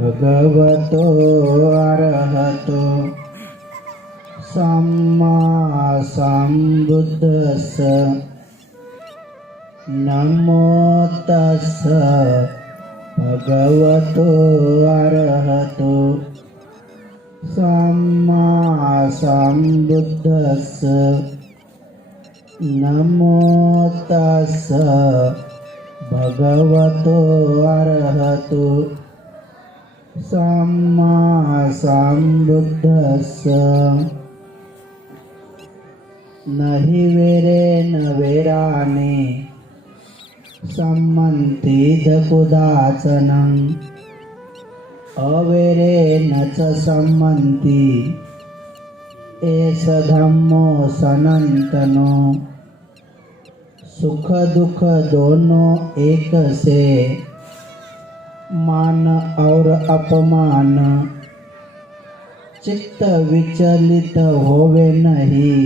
भगवतो अरहतो सम्मा सम्बुद्धस्स नमो तस्स भगवतो अरहतो सम्मा सम्बुद्धस्स नमो तस्स भगवतो अरहतो सम्मा सम्बुद्धस्स नहि वेरेन वेराने सम्मन्ति कुदाचनं अवेरेन च सम्मन्ति एष धम्मो सनातनो सुख दुख दोनों एक से मान और अपमान चित्त विचलित होवे नहीं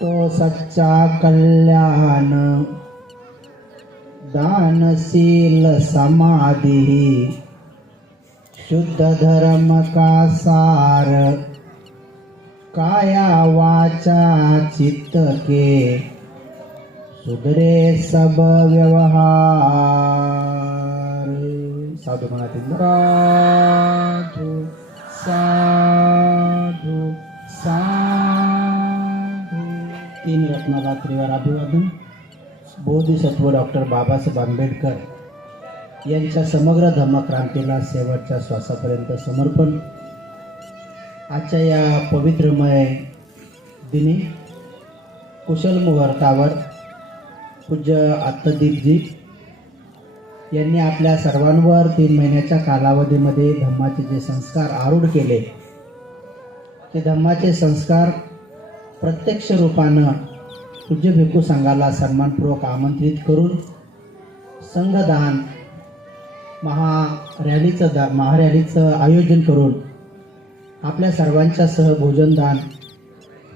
तो सच्चा कल्याण दानशील समाधि शुद्ध धर्म का सार काया वाचा चित्त के सुधरे सब व्यवहार। साधु म्हणातील साधु साधु साधु। तीन रत्नरात्रीवर अभिवादन। बोधिसत्व डॉक्टर बाबासाहेब आंबेडकर यांच्या समग्र धम्मक्रांतीला शेवटच्या श्वासापर्यंत समर्पण। आजच्या या पवित्रमय दिनी कुशल मुहूर्तावर पूज्य आत्तदीपजी यांनी आपल्या सर्वांवर 3 महिन्याच्या कालावधीमध्ये धम्माचे जे संस्कार आरूढ केले, ते धम्माचे संस्कार प्रत्यक्ष रूपानं पूज्य भिक्खू संघाला सन्मानपूर्वक आमंत्रित करून संघदान महारॅलीचं आयोजन करून आपल्या सर्वांच्या सह भोजनदान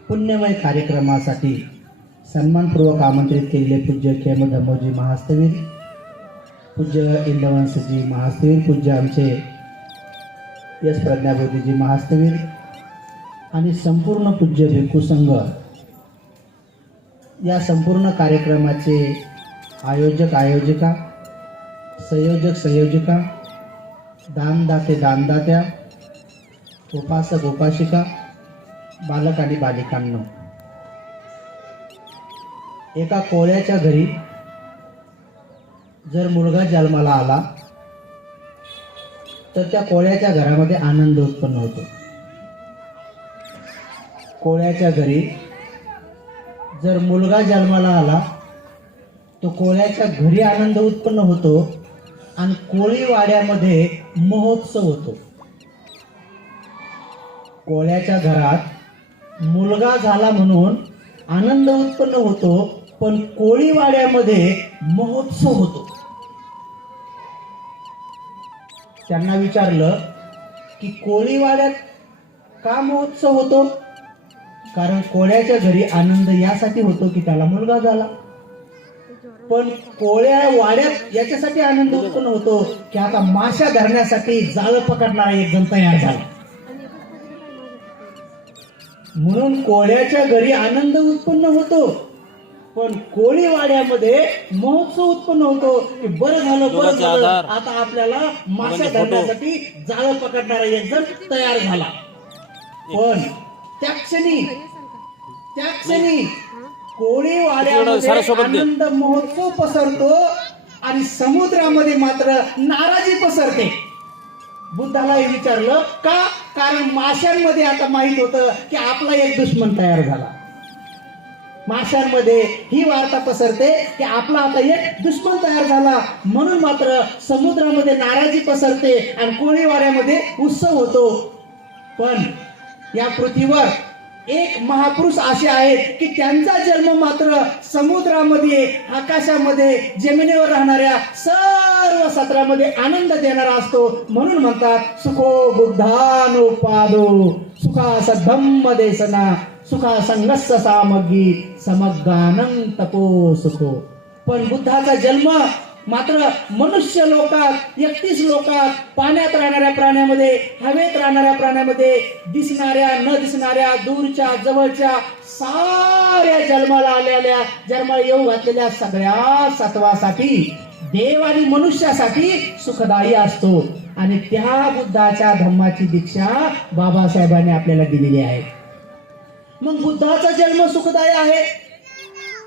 पुण्यमय कार्यक्रमासाठी सन्मानपूर्वक आमंत्रित केलेले पूज्य केम धम्मोजी महास्तवीर, पूज्य इंदवंशजी महास्तवीर, पूज्य आमचे यश प्रज्ञाबोधीजी महास्तवीर आणि संपूर्ण पूज्य भिक्खू संघ या संपूर्ण कार्यक्रमाचे आयोजक आयोजिका, संयोजक संयोजिका, दानदाते दानदात्या, उपासक उपासिका, बालक आणि बालिकांनो, एका कोळ्याच्या घरी जर मुलगा जन्माला आला तर त्या कोळ्याच्या घरामध्ये आनंद उत्पन्न होतो। कोळ्याच्या घरी जर मुलगा जन्माला आला तो कोळ्याच्या घरी आनंद उत्पन्न होतो आणि कोळीवाड्यामध्ये महोत्सव होतो। कोळ्याच्या घरात मुलगा झाला म्हणून आनंद उत्पन्न होतो, पण कोळीवाड्यामध्ये महोत्सव होतो। त्यांना विचारलं की कोळीवाड्यात का महोत्सव होतो? कारण कोळ्याच्या घरी आनंद यासाठी होतो की त्याला मुलगा झाला, पण कोळ्या वाड्यात याच्यासाठी आनंद उत्पन्न होतो की आता माशा धरण्यासाठी जाळ पकडणारा एक जण तयार झाला। म्हणून कोळ्याच्या घरी आनंद उत्पन्न होतो, पण कोळीवाड्यामध्ये महोत्सव उत्पन्न होतो की बरं झालं आता आपल्याला माशा धरण्यासाठी जाळ पकडणारा एक जण तयार झाला। पण त्या क्षणी कोळीवाड्यामध्ये आनंद महोत्सव पसरतो आणि समुद्रामध्ये मात्र नाराजी पसरते। बुद्धाला विचारलं का? कारण माशांमध्ये आता माहित होतं की आपला एक दुश्मन तयार झाला। माशांमध्ये ही वार्ता पसरते की आपला आता एक दुश्मन तयार झाला, म्हणून मात्र समुद्रामध्ये नाराजी पसरते आणि कोळीवाड्यामध्ये उत्सव होतो। पण या पृथ्वीवर एक महापुरुष असे आहेत की त्यांचा जन्म मात्र समुद्रामध्ये, आकाशामध्ये, जमिनीवर राहणाऱ्या सर्व सत्रामध्ये आनंद देणारा असतो। म्हणून म्हणतात सुखो बुद्धानुपादो सुखा धम्म देशना सुखा संगस्स सामग्री समग्गानं तपो सुखो। पण बुद्धाचा जन्म मात्र मनुष्य लोकात 31 लोकात पाण्यात राहणाऱ्या प्राण्यामध्ये, हवेत राहणाऱ्या प्राण्यामध्ये, दिसणाऱ्या न दिसणाऱ्या, दूरच्या जवळच्या साऱ्या जन्माला आलेल्या, जन्माला येऊ घातलेल्या सगळ्या सत्वासाठी, देव आणि मनुष्यासाठी सुखदायी असतो. आणि त्या बुद्धाच्या धम्माची दीक्षा बाबासाहेबांनी आपल्याला दिलेली आहे. मग बुद्धाचा जन्म सुखदायी आहे,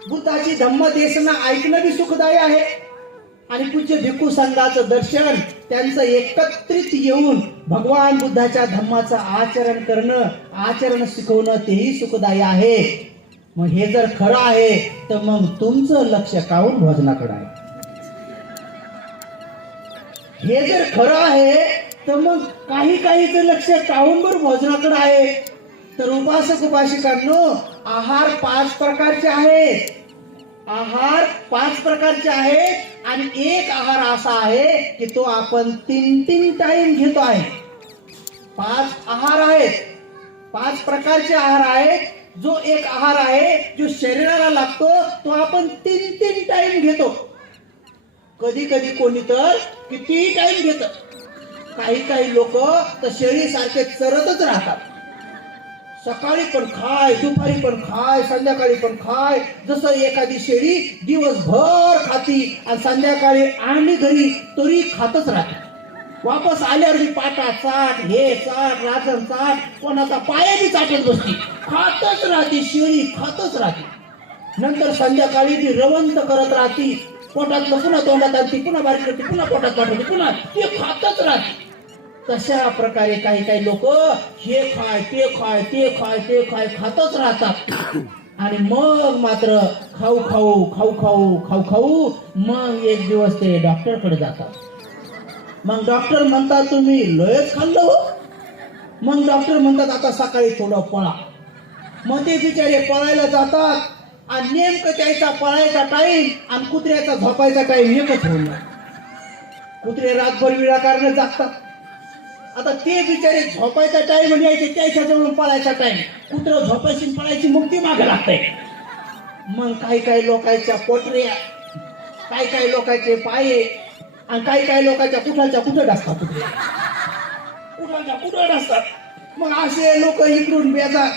बुद्धाची धम्म देशना ऐकणं बी सुखदायी आहे. आणि पूज्य भिक्खू संघाचं दर्शन, त्यांचं एकत्रित येऊन भगवान बुद्धाच्या धम्माचं आचरण करणं, आचरण शिकवणं, तेही सुखदायी आहे. मग हे जर खरं आहे तर मग तुमचं लक्ष काहून भोजनाकडे आहे? हे जर खरं आहे तर मग काहीचं लक्ष काहून बर भोजनाकडे आहे? तर उपासक उपासिकांनो, आहार 5 प्रकारचे आहेत. आहार 5 प्रकारचे आहेत आणि एक आहार असा आहे की तो आपण 3 टाइम घेतो आहे. 5 आहार आहेत, 5 प्रकारचे आहार आहेत. जो एक आहार आहे जो शरीराला लागतो तो आपण 3 टाइम घेतो. कधी कधी कोणी तर किती टाइम घेत. काही लोक तर शेळी सारखे चरतच राहतात. सकाळी पण खाय, दुपारी पण खाय, संध्याकाळी पण खाय. जसं एखादी शेळी दिवसभर खाती आणि संध्याकाळी आणली घरी तरी खातच राहते. वापस आल्यावर पाटा चाट, हे चाट, राजन चाट, कोणाचा पाया बी चाटत बसती. खातच राहते शेळी, खातच राहते. नंतर संध्याकाळी ती रवंत करत राहती. पोटातलं पुन्हा तोंडात आणती, पुन्हा बारीक करते, पुन्हा पोटात पाठवते, पुन्हा ते खातच राहते. तशा प्रकारे काही लोक हे खाय, ते खाय, ते खाय, ते खाय खातच राहतात. आणि मग मात्र खाऊ मग एक दिवस ते डॉक्टरकडे जातात. मग डॉक्टर म्हणतात तुम्ही लयच खाल्लं हो. मग डॉक्टर म्हणतात आता सकाळी थोडं पळा. मग ते बिचारे पळायला जातात आणि नेमकं त्याचा पळायचा टाइम आणि कुत्र्याचा झोपायचा टाइम एकच होऊन जातो. कुत्रे रातभर विनाकारण जागतात. आता ते बिचारे झोपायचा टाइम यायचे, त्याच्या जवळ पळायचा टाइम, कुत्र झोपायची पळायची मुक्ती मागे लागते. मग काही लोकांच्या पोटऱ्या, काही लोकांचे पाये आणि काही लोकांच्या कुठे डसतात, कुठं डसतात. मग असे लोक इकडून बेजार,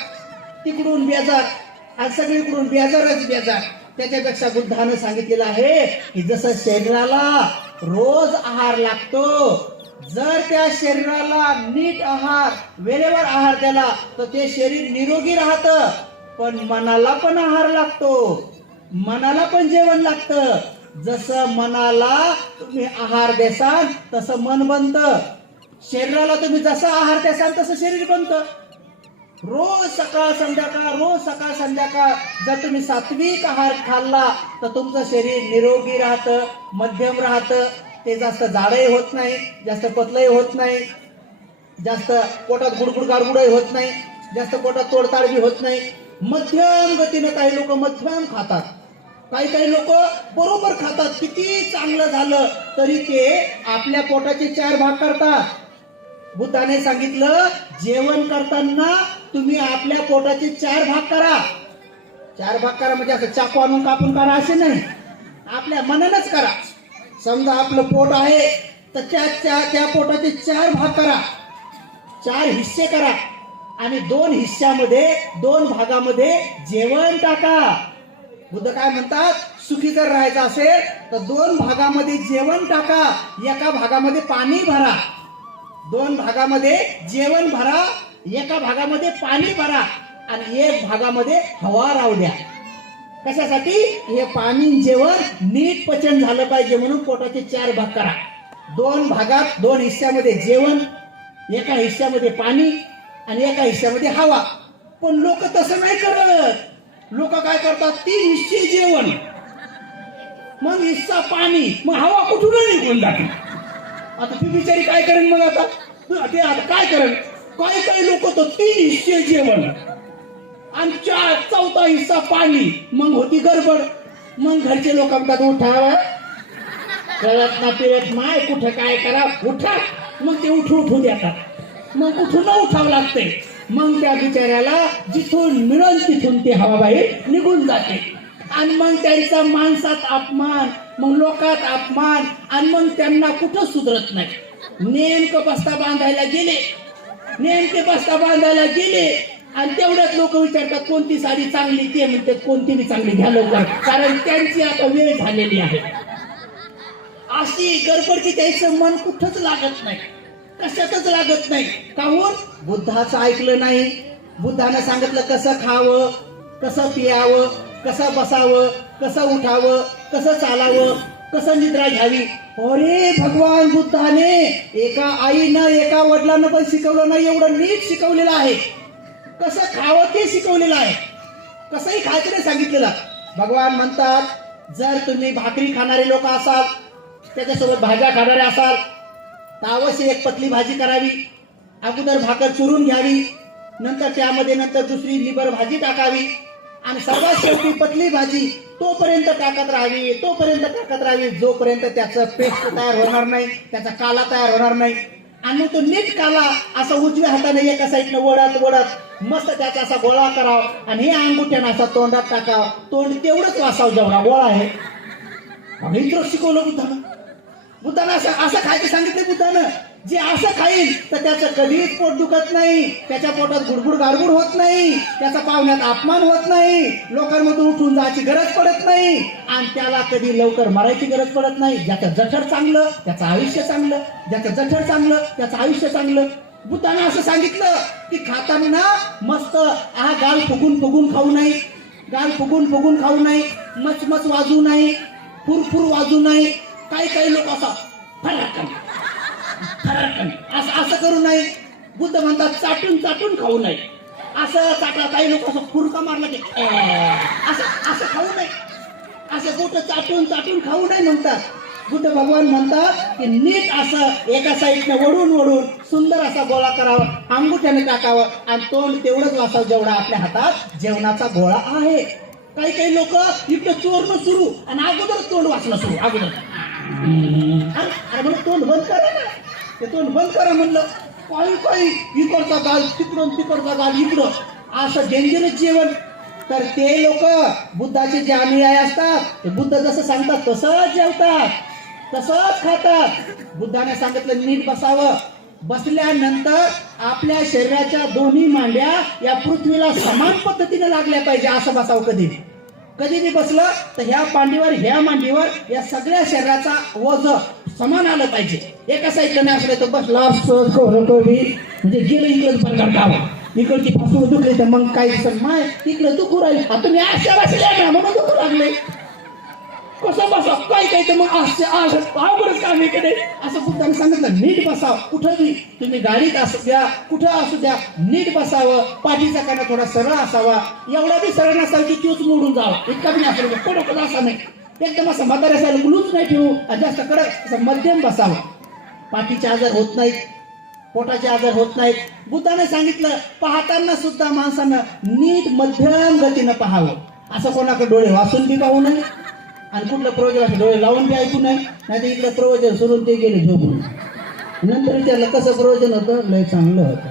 तिकडून बेजार आणि सगळीकडून बेजारच बेजार. त्याच्यापेक्षा बुद्धानं सांगितलेलं आहे की जसं शरीराला रोज आहार लागतो, जर त्या शरीराला नीट आहार, वेळेवर आहार द्याला तर ते शरीर निरोगी राहतं. पण मनाला पण आहार लागतो, मनाला पण जेवण लागतं. जसं मनाला तुम्ही आहार देसाल तसं मन बनतं. शरीराला तुम्ही जसा आहार देसाल तसं शरीर बनतं. रोज सकाळ संध्याकाळ जर तुम्ही सात्विक आहार खाल्ला तर तुमचं शरीर निरोगी राहतं, मध्यम राहतं. ते जास्त जाडही होत नाही, जास्त पतलंही होत नाही, जास्त पोटात गुडगुड गाडगुडही होत नाही, जास्त पोटात तोडताड बी होत नाही. मध्यम गतीनं काही लोक मध्यम खातात, काही लोक बरोबर खातात. किती चांगलं झालं तरी ते आपल्या पोटाचे 4 भाग करतात. बुद्धाने सांगितलं जेवण करताना तुम्ही आपल्या पोटाचे 4 भाग करा. 4 भाग करा म्हणजे असं चाकू आणून कापून करा असे नाही, आपल्या मनानच करा. समजा आपलं पोट आहे तर त्या पोटाचे 4 भाग करा, 4 हिस्से करा आणि 2 भागामध्ये जेवण टाका. बुद्ध काय म्हणतात, सुखी जर राहायचं असेल तर 2 भागामध्ये जेवण टाका, एका भागामध्ये पाणी भरा. 2 भागामध्ये जेवण भरा, एका भागामध्ये पाणी भरा आणि 1 भागामध्ये हवा राहू द्या. कशासाठी? हे पाणी जेवण नीट पचन झालं पाहिजे म्हणून पोटाचे 4 भाग करा. 2 भागात 2 हिस्स्यामध्ये जेवण, एका हिस्स्यामध्ये पाणी आणि एका हिस्स्यामध्ये हवा. पण लोक तसं नाही करत. लोक काय करतात, 3 हिस्से जेवण, मग हिस्सा पाणी, मग हवा कुठून निघून जाते. आता ती बिचारी काय करेन मग? आता काय करेन? काही लोक तर 3 हिस्से जेवण आणि 4 हिस्सा पाणी, मग होती गडबड. मग घरचे लोक म्हणतात उठावा, कळत ना पिरत माय कुठं काय करा, उठा. मग ते उठू देतात. मग उठून उठावं लागते. मग त्या बिचाऱ्याला जिथून मिळेल तिथून ते हवा बाहेर निघून जाते आणि मग त्यांचा माणसात अपमान, मग लोकात अपमान आणि मग त्यांना कुठं सुधरत नाही. नेमकं बस्ता बांधायला गेले, नेमके बस्ता बांधायला गेले आणि तेवढ्याच लोक विचारतात कोणती साडी चांगली, ते म्हणतात कोणती बी चांगली घ्या लवकर, कारण त्यांची आता वेळ झालेली आहे. अशी गडबड की त्याचं मन कुठंच लागत नाही, कशातच लागत नाही. काहून? बुद्धाचं ऐकलं नाही. बुद्धानं सांगितलं कसं खावं, कसं पियावं, कसं बसावं, कसं उठावं, कसं चालावं, कसं निद्रा घ्यावी. अरे भगवान बुद्धाने एका आईनं एका वडिलांना पण शिकवलं नाही, एवढं नीट शिकवलेलं आहे. कसं खावं ते शिकवलेलं आहे, कसंही खायचं नाही सांगितलेलं. भगवान म्हणतात जर तुम्ही भाकरी खाणारे लोक असाल, त्याच्यासोबत भाज्या खाणारे असाल तर अवश्य एक पतली भाजी करावी. अगोदर भाकर चुरून घ्यावी, नंतर त्यामध्ये नंतर दुसरी लिबर भाजी टाकावी आणि सर्वात शेवटी पतली भाजी तोपर्यंत टाकत राहावी, तोपर्यंत टाकत राहावी जोपर्यंत त्याचं पेस्ट तयार होणार नाही, त्याचा काला तयार होणार नाही. आणि मग तो नीट काला असा उजव्या हाताने एका साईडनं वडत वडत मस्त त्याचा असा गोळा करावा आणि हे अंगुठ्यानं असा तोंडात टाकावा. तोंड तेवढंच वासावं जेवढा गोळा आहे. इतकं शिकवलं बुद्धानं. बुद्धानं असं खायचं सांगितलं बुद्धानं. जे असं खाईल तर त्याचं कधीच पोट दुखत नाही, त्याच्या पोटात गुडगुड गाडगुड होत नाही, त्याचा पाहुण्यात अपमान होत नाही, लोकांमधून उठून जायची गरज पडत नाही आणि त्याला कधी लवकर मरायची गरज पडत नाही. ज्याचं जठर चांगलं त्याचं आयुष्य चांगलं, ज्याचं जठर चांगलं त्याचं आयुष्य चांगलं. बुद्धानं असं सांगितलं की खाताना मस्त गाल फुगून फुगून खाऊ नाही, गाल फुगून फुगून खाऊ नाही, मचमच वाजू नाही, फुरफुर वाजू नाही. काही लोक असा फरक असं करू नये. बुद्ध म्हणतात चाटून चाटून खाऊ नये. असं चाटा काही लोक असं फुरका मारला की असं खाऊ नये, असं बोट चाटून चाटून खाऊ नये म्हणतात. बुद्ध भगवान म्हणतात की नीट असं एका साईडनं वडून वडून सुंदर असा गोळा करावा, अंगुठ्याने टाकावं आणि तोंड तेवढंच वासावं जेवढा आपल्या हातात जेवणाचा गोळा आहे. काही लोक इकडे चोरणं सुरू आणि अगोदर तोंड वाचणं सुरू. अगोदर अरे म्हणून तोंड बंद करा ना, ते तोंड बंद करा म्हणलं. काही इकडचा गाल तिकडून, तिकडचा गाल इकडं, असं डेंजरस जेवण. तर ते लोक बुद्धाचे जे अनुयायी असतात ते बुद्ध जसं सांगतात तसंच जेवतात, तसंच खातात. बुद्धाने सांगितलं नीट बसावं. बसल्यानंतर आपल्या शरीराच्या दोन्ही मांड्या या पृथ्वीला समान पद्धतीने लागल्या पाहिजे, असं बसावं. कधी बी बसलं तर ह्या मांडीवर या सगळ्या शरीराचा वज समान आलं पाहिजे. एका साईडला नाही असलं तर बसला म्हणजे गेलं इकडं प्रकार गावा, इकडची फासून दुखली तर मग काही दिसत माय इकडं दुखू राहील, तुम्ही अशा बसल्या ना म्हणून दुखू लागले. कसं बसा काही तर मग अवघडच काम इकडे. असं बुद्धाने सांगितलं नीट बसावं. कुठं बी तुम्ही गाडीत असू द्या, कुठं असू द्या, नीट बसावं. पाठीचा काना थोडा सरळ असावा, एवढा बी सरळ नसावा की तोच मोडून जावा, इतका बी नसावा, कडक असा नाही. एकदम असं म्हातारे असायला मुलूच नाही ठेवू, जास्त कडक असं मध्यम बसावं. पाठीचे आजार होत नाहीत, पोटाचे आजार होत नाहीत. बुद्धाने सांगितलं पाहताना सुद्धा माणसानं नीट मध्यम गतीनं पाहावं. असं कोणाकडे डोळे वाचून बी पाहू नये आणि कुठलं प्रवचन डोळे लावून बी ऐकू नये. नाही तर इकडं प्रवचन सोडून ते गेले झोपून. नंतर विचारलं कसं प्रवचन होतं, लय चांगलं होतं.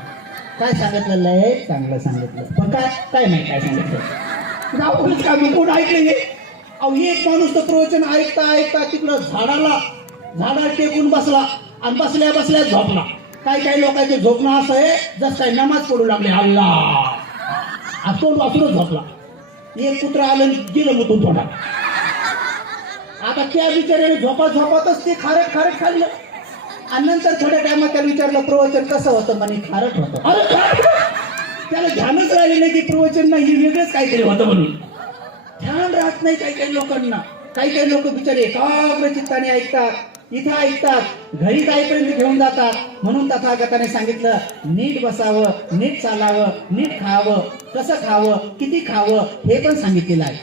काय सांगितलं? लय चांगलं सांगितलं. पण काय नाही काय सांगितलं जाऊच का मी कोण ऐकले. अहो एक माणूस तर प्रवचन ऐकता ऐकता तिकडं झाडाला टेकून बसला आणि बसल्या बसल्या झोपला. काही लोकांचे झोपणं असं आहे जसं काही नमाज पडू लागले, अल्लाह तोंड वाचूनच झोपला. एक कुत्रा आलं गेलं मुतून तोंडात. आता त्या बिचाऱ्याने झोपातच ते खारट खाल्लं आणि नंतर थोड्या टायमात त्याला विचारलं प्रवचन कसं होतं, म्हणे खारट होतं. अरे त्याला ध्यानच राहिले नाही की प्रवचन नाही वेगळंच काहीतरी होतं म्हणून. ध्यान राहत नाही काही लोकांना. काही लोक बिचारे एकाग्र चित्ताने ऐकतात, इथं ऐकतात, घरी जाईपर्यंत घेऊन जातात. म्हणून तथागताने सांगितलं नीट बसावं, नीट चालावं, नीट खावं, कसं खावं, किती खावं हे पण सांगितलेलं आहे.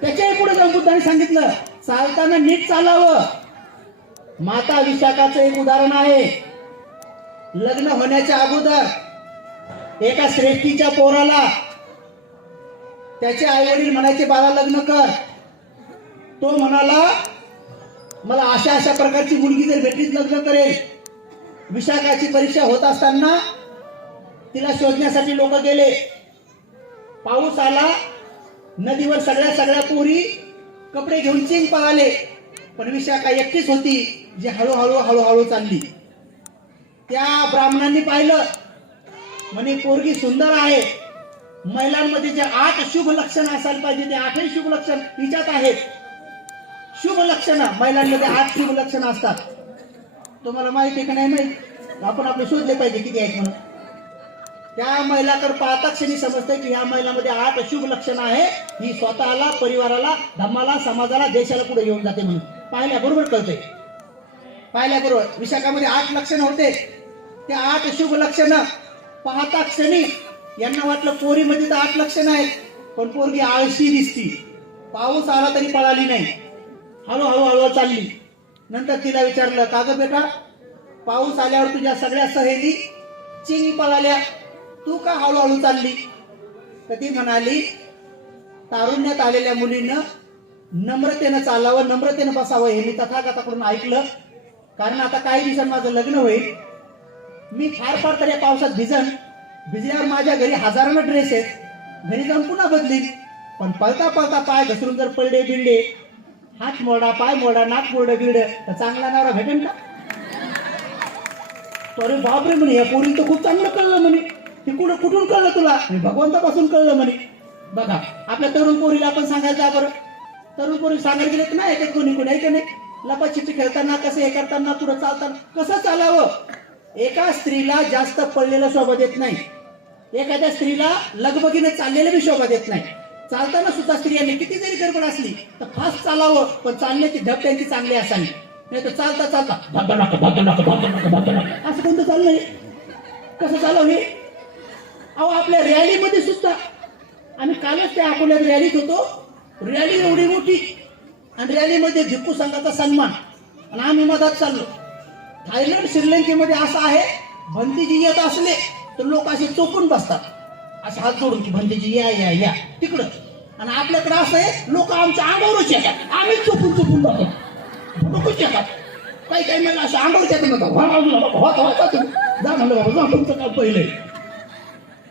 त्याच्याही पुढे जाऊन बुद्धाने सांगितलं चालताना नीट चालावं. माता विशाखाचं एक उदाहरण आहे. लग्न होण्याच्या अगोदर एका श्रेष्ठीच्या पोराला त्याचे आई वडील म्हणायचे बाळा लग्न कर. तो म्हणाला मला अशा प्रकारची मुलगी जर भेटलीच लग्न करेल. विशाखाची परीक्षा होत असताना तिला शोधण्यासाठी लोक गेले. पाऊस आला, नदीवर सगळ्या पोरी कपडे घेऊन चिंग पळाले. पण विशाखा एकटीच होती जी हळूहळू हळूहळू चालली. त्या ब्राह्मणांनी पाहिलं, म्हणे पोरगी सुंदर आहे. महिलांमध्ये जे 8 शुभ लक्षण असायला पाहिजे ते 8ही शुभ लक्षण हिच्यात आहेत. शुभ लक्षण महिलांमध्ये 8 शुभ लक्षण असतात. तुम्हाला माहिती आहे का नाही माहित? आपण आपले शोधले पाहिजे किती आहेत म्हणून. त्या महिलाकडे पाहता क्षणी समजतं की ह्या महिलांमध्ये 8 शुभ लक्षण आहे. ही स्वतःला, परिवाराला, धर्माला, समाजाला, देशाला पुढे घेऊन जाते म्हणून पाहिल्याबरोबर कळते. पाहिल्याबरोबर विशाखामध्ये 8 लक्षण होते. त्या 8 शुभ लक्षण पाहता क्षणी यांना वाटलं पोरीमध्ये तर 8 लक्षण आहेत, पण पोरगी आळशी दिसती. पाऊस आला तरी पळाली नाही, हळूहळू हळूहळू चालली. नंतर तिला विचारलं, का ग बेटा, पाऊस आल्यावर तुझ्या सगळ्या सहेली चिंगी पळाल्या, तू का हळूहळू चालली? तर ती म्हणाली, तारुण्यात आलेल्या मुलीनं नम्रतेनं चालावं, नम्रतेनं बसावं हे मी तथागताकडून ऐकलं. कारण आता काही दिवसांत माझं लग्न होईल. मी फार फार तर या पावसात भिजल्यावर माझ्या घरी हजारांना ड्रेस आहेत, घरी जाऊन पुन्हा बदलीन. पण पळता पळता पाय घसरून जर पडले बिडले, हात मोडा, पाय मोडा, नाक मोडं बिड, तर चांगला नवरा भेटेल का? अरे बापरे म्हणे, या पोरी तर खूप चांगलं कळलं म्हणे. हे कुठून कळलं तुला? भगवंतापासून कळलं म्हणे. बघा, आपल्या तरुण पोरीला आपण सांगायचं बरं, तरुण पोरी सांगायला गेले की नाही ऐकत कोणी आहे का नाही? लपाछपी खेळताना, कसं हे करताना, पुढे चालताना कसं चालावं. एका स्त्रीला जास्त पडलेला शोभा देत नाही. एखाद्या स्त्रीला लगबगीने चाललेलं बी शोभा देत नाही. चालताना सुद्धा स्त्रियांनी किती जरी गडबड असली तर फास्ट चालावं, पण चालण्याची ढब त्यांची चांगली असावी. नाही तर चालता चालता असं कोणतं चाललंय? कसं चालव हे? अहो, आपल्या रॅलीमध्ये सुद्धा आम्ही कालच त्या अकोल्यात रॅलीत होतो. रॅली एवढी मोठी आणि रॅलीमध्ये भिक्खू संघाचा सन्मान आणि आम्ही मधात चाललो. थायलंड, श्रीलंकेमध्ये असं आहे, भंतीजी येत असले तर लोक असे चोपून बसतात, असे हात जोडून की भंतीजी या या या तिकडं. आणि आपल्याकडे असं आहे, लोक आमच्या अंगावरच येतात, आम्ही चोपून चोपून जातो, लोकच येतात. काही काही महिला असं अंगावरच येतात, जा म्हणलं बाबा, जा तुमचं काम पहिले.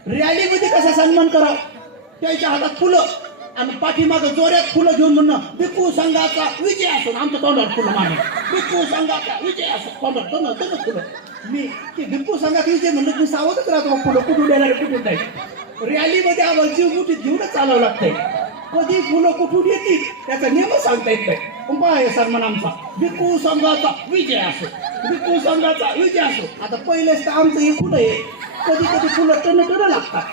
रॅलीमध्ये कसा सन्मान करा, त्याच्या हातात फुलं आणि पाठीमागं जोऱ्यात फुलं घेऊन म्हणणं, भिक्खू संघाचा विजय असो. आमच्या तोंडावर फुलं मागे, भिक्खू संघाचा विजय असो, तोंडावर फुलं. मी ते भिक्खू संघात विजय म्हणलं मी सावधच राहतो, फुलं कुठून येणार कुठून नाही. रॅलीमध्ये आम्हाला जीव मुठीत घेऊनच चालावं लागतंय. कधी फुलं कुठून येतील त्याचा नियम सांगता येत नाही. पण पहा हे सन्मान आमचा, भिक्खू संघाचा विजय असो, भिक्खू संघाचा विजय असो. आता पहिलेच तर आमचं हे कुठं आहे, कधी कधी फुलं टणटणं लागतात.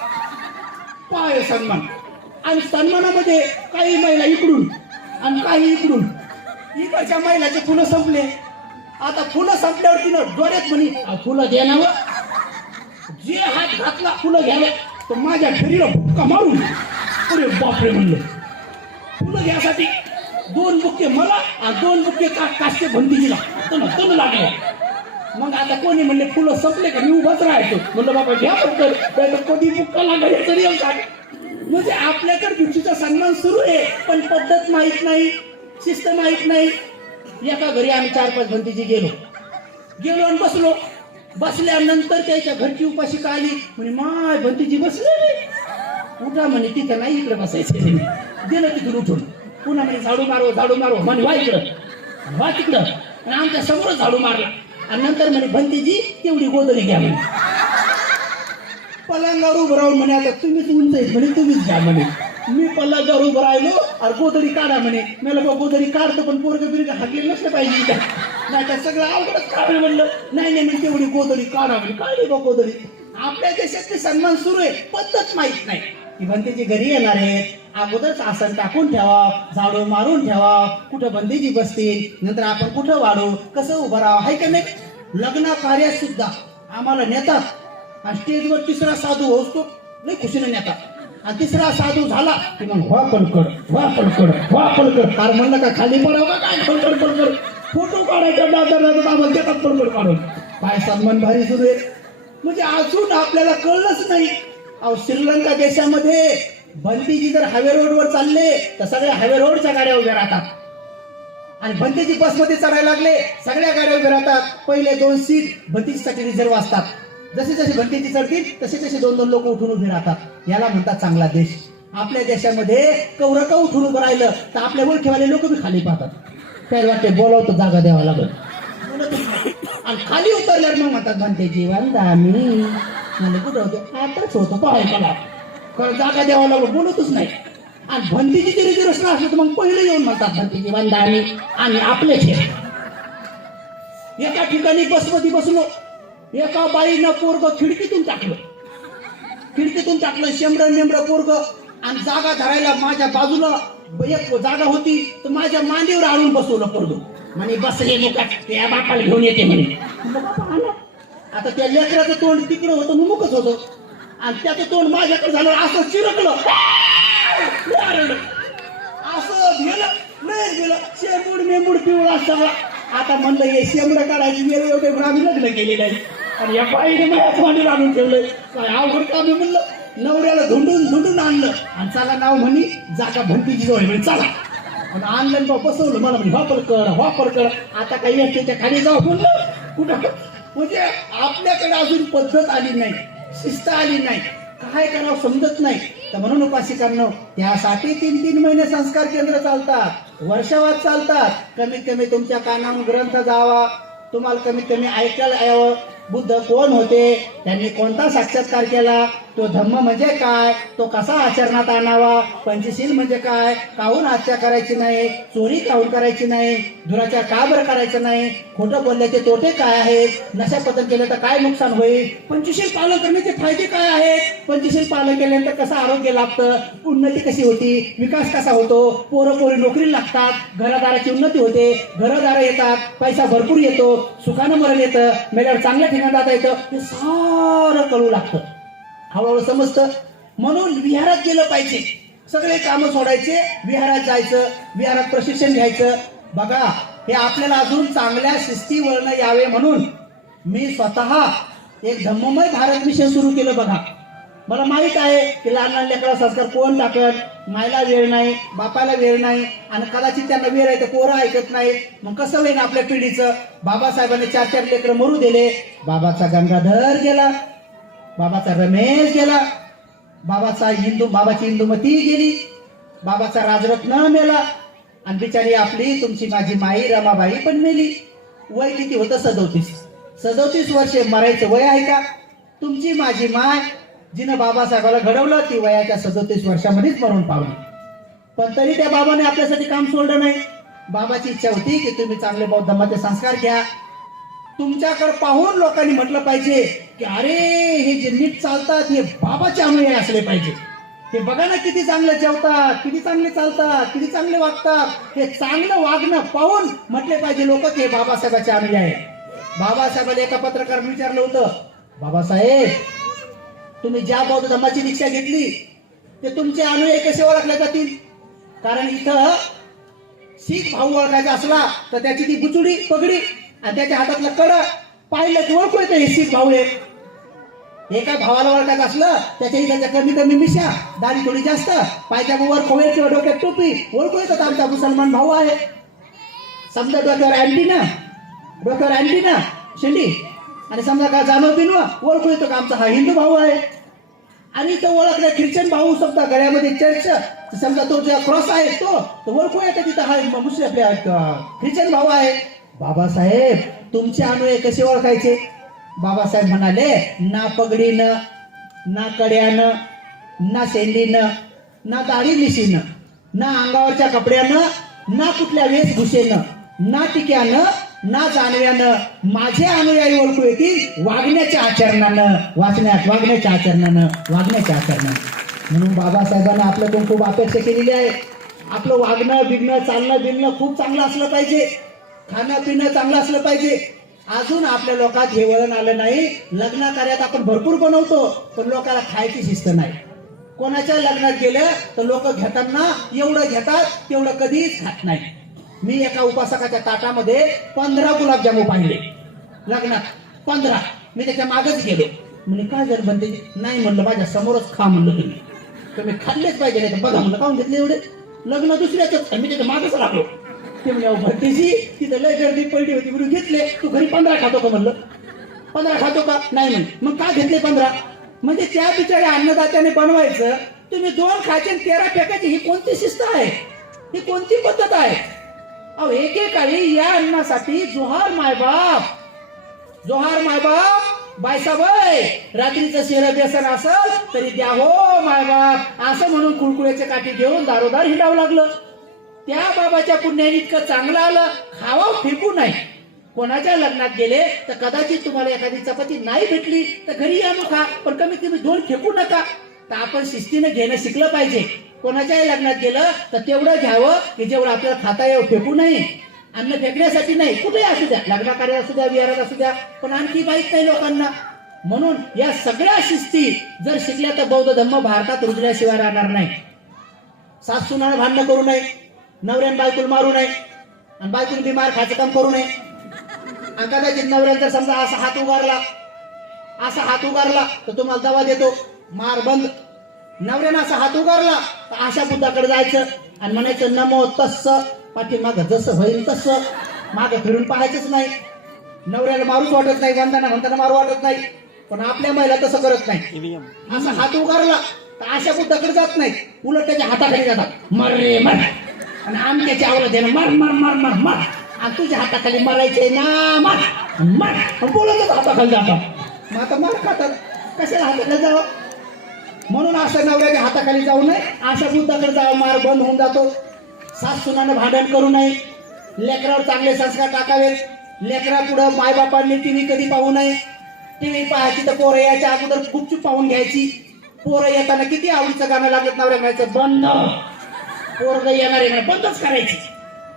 पहा हे सन्मान. आणि सन्मानामध्ये काही महिला इकडून आणि काही इकडून. इकडच्या महिलाचे फुलं संपले. आता फुलं संपल्यावर तिनं डोळ्यात म्हणी, फुलं देण्यावर जे हात घातला फुलं घ्यावं तर माझ्या घरीला भुक्का मारून, अरे बापरे म्हणलं. फुलं घ्यासाठी 2 बुक्के मला आणि 2 बुक्के काष्टे भंतीजीला तण लागले. मग आता कोणी म्हणले फुलं संपले का मी उभाच राहायचो. म्हणलं बाबा घ्या फक्त, कधी बुक्का लागायचं तरी सांग. म्हणजे आपल्याकडे भिक्षूचा सन्मान सुरू आहे, पण पद्धत माहित नाही, शिस्त माहित नाही. एका घरी आम्ही 4-5 भंतीजी गेलो आणि बसलो. बसल्यानंतर त्याच्या घरची उपाशी का आली, म्हणे माय भंतीजी बसले, उठा म्हणे तिथं नाही इकडे बसायचं. गेलं तिथून उठून, पुन्हा म्हणे झाडू मारो म्हणे वा इकडं वा तिकडं. आणि आमच्या समोरच झाडू मारला आणि नंतर म्हणे भंतीजी तेवढी गोदरी घ्या म्हणे. पलंगावर उभं राहून म्हणे आता तुम्हीच उंच आहेत म्हणे, तुम्हीच घ्या म्हणे. मी पलंगावर उभं राहिलो आणि गोदरी काढा म्हणे. मला बा गोदरी काढतो पण पोरगं बिरगं हाकलेलं नसलं पाहिजे, नाही तर सगळं अवघडच काढलं. म्हणलं नाही मी तेवढी गोदरी काढा म्हणे. काढली बा गोदरी. आपल्या देशात ते सन्मान सुरू आहे, पद्धत माहित नाही. की भंतीजी घरी येणार आहेत, अगोदरच आसन टाकून ठेवा, झाडू मारून ठेवा, कुठं भंतीजी बसतील, नंतर आपण कुठं वाढू, कसं उभं राहावं, हाय का नाही. लग्न कार्यात सुद्धा आम्हाला नेतात आणि स्टेजवर 3रा साधू होतो लई खुशीने नेतात. आणि 3रा साधू झाला की मग वा पलकड. कार म्हणलं का खाली पडावं काय पलकड फोटो काढायचा आम्हाला देतात पलकड काढून. काय सन्मान भारी सुरू आहे. म्हणजे अजून आपल्याला कळलंच नाही. अहो, श्रीलंका देशामध्ये भंतीजी जर हायवे रोडवर चालले तर सगळ्या हायवे रोडच्या गाड्या उभ्या राहतात. आणि भंतीजी बसमध्ये चढायला लागले, सगळ्या गाड्या उभ्या राहतात. पहिले 2 सीट भंतीजीसाठी रिझर्व असतात. जसे जसे भंतीजी चढतील तसे तसे 2-2 लोक उठून उभे राहतात. याला म्हणतात चांगला देश. आपल्या देशामध्ये कौरका उठून उभं राहिलं तर आपल्या ओळखीवाले लोक बी खाली पाहतात. काय वाटते बोलावतो जागा द्यावा लागल बोलतच नाही. आणि खाली उतरल्यावर मग म्हणतात म्हणते जीवन दामी म्हणजे कुठं होतो आताच होतो पाहायला जागा द्यावा लागलो बोलतच नाही. आणि भंतीची जरी रचना असली तर मग पहिले येऊन म्हणतात भंतीची वंदामी आणि आपले खेळ. एका ठिकाणी बसमधी बसलो एका बाईनं पोरग खिडकीतून टाकलं शेंबड मेंबड पोरग आणि जागा धरायला माझ्या बाजूला एक जागा होती तर माझ्या मांडीवर आणून बसवलं पोरग म्हणे बसले मुकात त्या बापाला घेऊन येते म्हणे. आता त्या लेकराचं तोंड तिकडं होतं मुकच होतं आणि त्याचं तोंड माझ्याकडे झालं असं चिरकलं असं गेलं शेंबूड मेंबूड पिवळा सगळा. आता म्हणलं हे शेंबड काढायची वेळ एवढे म्हणून आम्ही लग्न केलेलं आहे आणि या बाईने मला मांडीवर आणून ठेवलंय काय अवघड काम म्हणलं. नवऱ्याला धुंडून आणलं आणि चला नाव म्हणी जागा भंतीची जवळ म्हणे चला आणि आणलं बसवलं मला म्हणे वापर कर आता काही त्याच्या खाली जाऊ म्हणलं कुठं म्हणजे आपल्याकडे अजून पद्धत आली नाही शिस्त आली नाही काय करावं समजत नाही. तर म्हणून उपासिकांनो त्यासाठी 3-3 महिने संस्कार केंद्र चालतात वर्षावार चालतात. कमीत कमी तुमच्या कानावर ग्रंथ जावा तुम्हाला कमीत कमी ऐकायला यावं बुद्ध कोण होते त्यांनी कोणता साक्षात्कार केला तो धम्म म्हणजे काय तो कसा आचरणात आणावा पंचशील म्हणजे काय काहून हत्या करायची नाही चोरी काहून करायची नाही दुराचार का बरं करायचं नाही खोटं बोलल्याचे तोटे काय आहेत नशा पतन केलं तर काय नुकसान होईल पंचशील पालन करण्याचे फायदे काय आहेत पंचशील पालन केल्यानंतर कसं आरोग्य लाभतं उन्नती कशी होती विकास कसा होतो पोरं पोरी नोकरी लागतात घरदाराची उन्नती होते घरदार येतात पैसा भरपूर येतो सुखानं मरण येतं मेल्यावर चांगल्या ठिकाणी जाता येतं हे सारं कळू लागतं हळूहळू समजतं. म्हणून विहारात गेलं पाहिजे सगळे कामं सोडायचे विहारात जायचं विहारात प्रशिक्षण घ्यायचं. बघा हे आपल्याला अजून चांगल्या शिस्ती वळण यावे म्हणून मी स्वतः एक धम्ममय भारत मिशन सुरू केलं. बघा मला माहित आहे की लहान लेकराला संस्कार कोण टाकत मायला वेळ नाही बापाला वेळ नाही आणि कदाचित त्यांना वेळ आहे तर पोरं ऐकत नाही मग कसं होईल आपल्या पिढीचं. बाबासाहेबांनी 4 लेकरं मरू दिले. बाबाचा गंगाधर गेला बाबाचा रमेश गेला बाबाची इंदुमती गेली बाबाचा राजरत्न मेला आणि बिचारी आपली तुमची माझी माई रमाबाई पण मेली. वय किती होतं 37 वर्षे मरायचं वय आहे का. तुमची माझी माय जिनं बाबासाहेबाला घडवलं ती वयाच्या 37 वर्षामध्येच मरून पावली पण तरी त्या बाबाने आपल्यासाठी काम सोडलं नाही. बाबाची इच्छा होती की तुम्ही चांगले बौद्ध धर्माचे संस्कार घ्या. तुमच्याकडे पाहून लोकांनी म्हटलं पाहिजे की अरे हे जे नीट चालतात हे बाबाचे अनुयायी असले पाहिजे. हे बघा ना किती चांगले जेवतात किती चांगले चालतात किती चांगले वागतात हे चांगलं वागणं पाहून म्हटले पाहिजे लोक की हे बाबासाहेबाचे अनुयायी. बाबासाहेबांनी एका पत्रकाराने विचारलं होतं बाबासाहेब तुम्ही ज्या बौद्ध धर्माची दीक्षा घेतली ते तुमचे अनुयायी कसे ओळखले जातील. कारण इथं शीख भाऊ ओळखायचा असला तर त्याची ती बुचुडी पगडी आणि त्याच्या हातातलं कडं पाहिलं की ओळखू येतं हे शीख भाऊ आहे. एका भावाला ओळखायचं असलं त्याच्या इथं कमी मिशा दाढी थोडी जास्त पायजामावर खोवे किंवा डोक्यात टोपी ओळखू येतं आमचा मुसलमान भाऊ आहे. समजा डोक्यावर अँटीना शेंडी आणि समजा का जानव बिनवा ओळखू येतो का आमचा हा हिंदू भाऊ आहे. आणि तो ओळखला ख्रिश्चन भाऊ समजा गळ्यामध्ये चर्च समजा तो जो क्रॉस आहे तो ओळखू येतो तिथं हा मुस्लिम आपल्या ख्रिश्चन भाऊ आहे. बाबासाहेब तुमचे अनुयायी कसे ओळखायचे. बाबासाहेब म्हणाले ना पगडीनं ना कड्यानं ना शेंडीनं ना दाढी मिशीनं ना अंगावरच्या कपड्यानं ना कुठल्या वेशभूषेनं ना टिक्यानं ना जानव्यानं माझे अनुयायी ओळखू येतील वागण्याच्या आचरणानं वागण्याच्या आचरणानं. म्हणून बाबासाहेबांना आपल्याकडून खूप अपेक्षा केलेली आहे. आपलं वागणं बिगणं चालणं बिलणं खूप चांगलं असलं पाहिजे खाणं पिणं चांगलं असलं पाहिजे. अजून आपल्या लोकात हे वळण आलं नाही. लग्न कार्यात आपण भरपूर बनवतो पण लोकांना खायची शिस्त नाही. कोणाच्या लग्नात गेलं तर लोक घेताना एवढं घेतात तेवढं कधीच खात नाही. मी एका उपासकाच्या ताटामध्ये 15 गुलाबजामू पाहिले लग्नात 15. मी त्याच्या मागच गेलो म्हणजे काय जर बनते नाही म्हणलं माझ्या समोरच खा म्हणलं तुम्ही खाल्लेच पाहिजे नाही तर बघा म्हणलं काऊन घेतले एवढे लग्न दुसऱ्याच मी त्याच्या मागच लागलो. ते म्हणजे भरतीची तिथं लय गर्दी पडली होती म्हणून घेतले. तू घरी 15 खातो का म्हणलं 15 खातो का नाही म्हणे मग का घेतले 15 म्हणजे त्या बिचाऱ्या अन्नदात्याने बनवायचं तुम्ही 2 खायचे 13 फेकायचे ही कोणती शिस्त आहे ही कोणती पद्धत आहे. अहो एकेकाळी या अन्नासाठी जोहार मायबाप, जोहार मायबाप, बायसाबाई रात्रीचं शिरं बेसन असल तरी द्या हो मायबाप असं म्हणून कुळकुळ्याच्या काठी घेऊन दारोदार हिंडावं लागलं. त्या बाबाच्या पुण्याने इतकं चांगलं आलं, खावं फेकू नाही. कोणाच्या लग्नात गेले तर कदाचित तुम्हाला एखादी चपाती नाही भेटली तर घरी या खा, पण कमीत कमी 2 फेकू नका. तर आपण शिस्तीने घेणं शिकलं पाहिजे. कोणाच्याही लग्नात गेलं तर तेवढं घ्यावं की जेवढं आपल्याला खाता येऊ, फेकू नाही. अन्न फेकण्यासाठी नाही, कुठेही असू द्या, लग्नाकार्य असू द्या, विहारात असू द्या, पण आणखी माहित नाही लोकांना. म्हणून या सगळ्या शिस्ती जर शिकल्या तर बौद्ध धर्म भारतात रुजल्याशिवाय राहणार नाही. सासूनानं भांडणं करू नये, नवऱ्यान बायकोला मारू नये, आणि बायकोला बिमार खायचं काम करू नये. आणि कदाचित नवऱ्यान जर समजा असा हात उगारला तर तुम्हाला दवा देतो, मार बंद. नवऱ्यानं असा हात उगारला तर अशा बुद्धाकडे जायचं आणि म्हणायचं नमो तस्स, पाठीमागं जसं होईल तसं, मागं फिरून पाहायचंच नाही. नवऱ्याला मारूच वाटत नाही, म्हणताना मारू वाटत नाही, पण आपल्या महिला तसं करत नाही. असा हात उगारला तर अशा बुद्धाकडे जात नाही, उलट त्याच्या हाताखाली जातात, मर रे मर, आणि आमच्याच्या आवडत आहे ना, मर मर मर मर मर, आणि तुझ्या हाताखाली मरायचे ना, मर मर, बोलतच हाताखाली जातात. मग आता मार खातात, कशाला हाताखाली जावं. म्हणून असं नवऱ्याच्या हाताखाली जाऊ नये, अशा बुद्धाकडे जावं, मार बंद होऊन जातो. सासूनानं भांडण करू नये, लेकरावर चांगले संस्कार टाकावेत. लेकरा पुढं मायबापांनी टीव्ही कधी पाहू नये. टीव्ही पाहायची तर पोरं यायच्या अगोदर गुपचूप पाहून घ्यायची. पोरं येताना किती आवडीचं गाणं लागत नवऱ्या म्हणायचं बंद, पोरं येणार आहे बंदच करायची.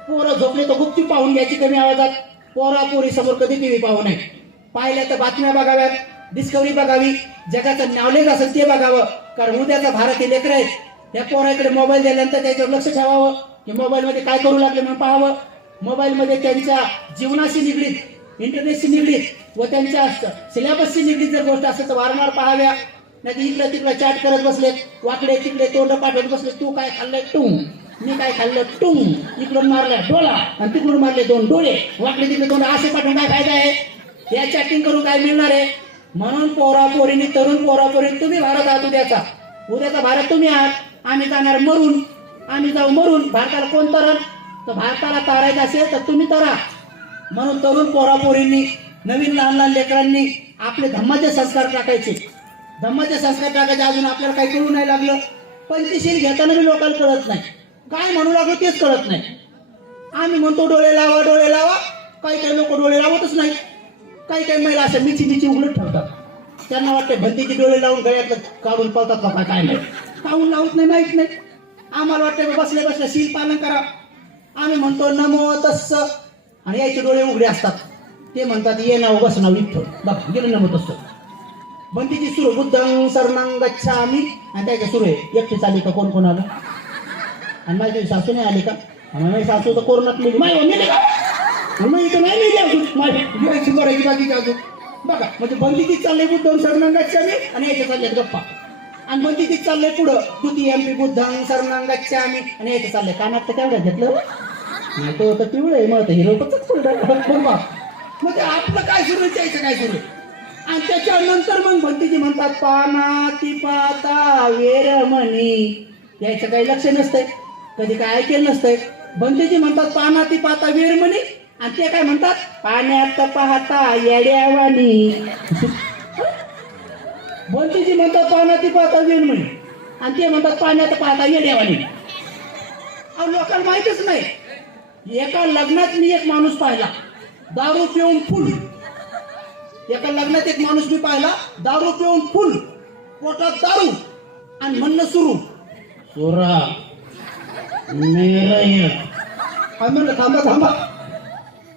पोरं झोपले तर गुपचूप पाहून घ्यायची कमी आवाजात. पोरा पोरी समोर कधी टीव्ही पाहू नये. पाहिल्या तर बातम्या बघाव्यात, डिस्कवरी बघावी, जगाचं नॉलेज असेल ते बघावं. कारण उद्याचा भारत हे लेकर आहेत. त्या पोराकडे मोबाईल दिल्यानंतर त्याच्यावर लक्ष ठेवावं की मोबाईल मध्ये काय करू लागले म्हणून पाहावं. मोबाईल मध्ये त्यांच्या जीवनाशी निगडीत, इंटरनेटशी निगडीत व त्यांच्या सिलेबसशी निगडीत जर गोष्ट असेल तर वारंवार पाहाव्या. नाही इकडे तिकडे चॅट करत बसलेत, वाकडे तिकडे तोंड पाठवत बसले, तू काय खाल्लंय टुंग, मी काय खाल्लं टुंग, इकडून मारलाय डोळा आणि तिकडून मारले 2 डोळे, वाकडे तिकडे तोंड असे पाठवून काय फायदा आहे. या चॅटिंग करून काय मिळणार आहे. म्हणून पोरापोरींनी, तरुण पोरापोरींनी, तुम्ही भारत आहात उद्याचा भारत तुम्ही आहात. आम्ही जाणार मरून, आम्ही जाऊ मरून. भारताला कोण तरण, तर भारताला तारायचं असेल तर तुम्ही तरा. म्हणून तरुण पोरापोरींनी, नवीन लहान लहान लेकरांनी आपले धम्माचे संस्कार टाकायचे. धम्माचे संस्कार टाकायचे. अजून आपल्याला काही कळू नाही लागलं. पंचशील घेताना बी लोकांना कळत नाही, काय म्हणू लागलो तेच कळत नाही. आम्ही म्हणतो डोळे लावा डोळे लावा, काही लोक डोळे लावतच नाही. काही महिला असं मिची उघडत ठेवतात. त्यांना वाटतं भंतीचे डोळे लावून गळ्यातलं काढून पळतात का काय नाही, काढून लावत नाही, माहित नाही. आम्हाला वाटतं बसल्या बसल्या शील पालन करा. आम्ही म्हणतो नमो तस्स, आणि याचे डोळे उघडे असतात. ते म्हणतात ये नाव बस नाव विठ्ठल, बघा गेलं नमो तस्स. बंदीची सुरू बुद्धं शरणं गच्छामि, आणि त्याच्या सुरू आहे एकटीच आली का, कोण कोण आलं. आणि माझी सासू नाही आली का, माझी सासू तर कोरोनात मिली, माय मेले का, मग इथं नाही मिली अजून, माझी करायची बाकी अजून. बघा म्हणजे बंदीचीच चाललंय बुद्धं शरणं गच्छामि, आणि याच्या चालल्यात गप्पा. आणि बंदीचीच चाललंय पुढं द्वितीयंपी बुद्धं शरणं गच्छामि, आणि याचं चाललंय कानात तर तेवढ्यात घेतलं नाही, तो तर पिवळं आहे, मग हिरोपच पुढं. म्हणजे आपलं काय सुरू आहे, त्याचं काय सुरू आहे. आणि त्याच्यानंतर मग भंतीजी म्हणतात पानाती पाता वेरमणी, यायचं काही लक्ष नसतंय, कधी काय ऐकेल नसतंय. भंतीजी म्हणतात पानाती पाता वेरमणी, आणि ते काय म्हणतात पाण्यात पाहता येड्यावानी. भंतीजी म्हणतात पानाती पाहता वेरमणी, आणि ते म्हणतात पाण्यात पाहता येड्यावानी. अहो लोकांना माहितच नाही. एका लग्नात मी एक माणूस पाहिला दारू पिऊन फुल. एका लग्नात एक माणूस मी पाहिला दारू पिऊन फुल, पोटात दारू, आणि म्हणणं सुरू सोरा म्हणलं थांबा थांबा.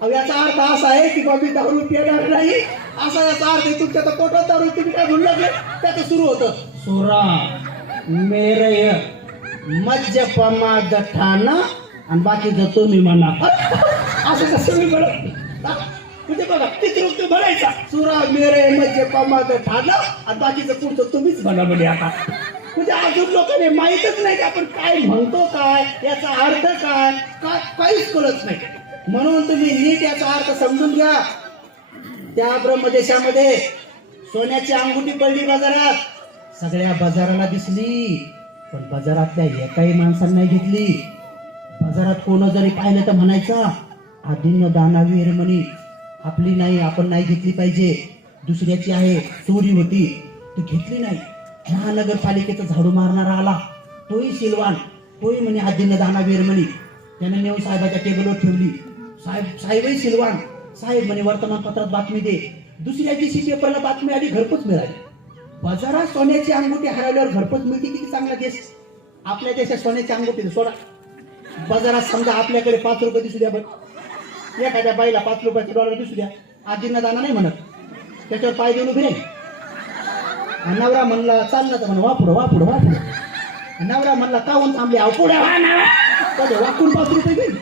अहो याचा अर्थ असा आहे की बाबी दारू पिणार नाही, असा याचा अर्थ आहे. तुमच्या तर पोटात दारू, तुम्ही काय म्हणू लागले, त्याचं सुरू होतं सोरा मेरय मज्जपमा दठाना, आणि बाकीचं तुम्ही म्हणा. असं कसं मी म्हणत, म्हणजे बघा किती रूप म्हणायचा सुरा मेरे म्हणजे पामाचं ठाणं, आणि बाकीचं पुढचं तुम्हीच म्हणा म्हणे. आता म्हणजे अजून लोकांनी माहीतच नाही की आपण काय म्हणतो, काय याचा अर्थ काय, काहीच कळत नाही. म्हणून तुम्ही नीट याचा अर्थ समजून घ्या. त्या ब्रह्मदेशामध्ये सोन्याची अंगुठी पडली बाजारात, सगळ्या बाजाराला दिसली, पण बाजारातल्या एकाही माणसाने नाही घेतली. बाजारात कोण जरी पाहिलं तर म्हणायचा आदिन दानावीर म्हणी आपली नाही, आपण नाही घेतली पाहिजे, दुसऱ्याची आहे, चोरी होती ती घेतली नाही. महानगरपालिकेचा झाडू मारणारा आला, तोही सिलवान, तोही म्हणे आदिन दानावीर म्हणी. त्याने नेऊन साहेबाच्या टेबलवर ठेवली. साहेबही सिलवान. साहेब म्हणे वर्तमानपत्रात बातमी दे. दुसऱ्या दिवशी पेपरला बातमी आली, घरपोच मिळाली. बाजारात सोन्याची अंगठी हरवल्यावर घरपोच मिळते, किती चांगला देश. आपल्या देशात सोन्याची अंगठी सोडा. बाजारात समजा आपल्याकडे 5 रुपये दिसू द्या, बघ एखाद्या बाईला $5 दिसू द्या, आजींना दाना नाही म्हणत, त्याच्यावर पाय देऊन उभे राहील. नवरा म्हणला चाललं तर म्हणा वापुड वापुड वापुड. नवरा म्हणला काहून थांबले, अहो पुढे वाकून 5 रुपये घेईल.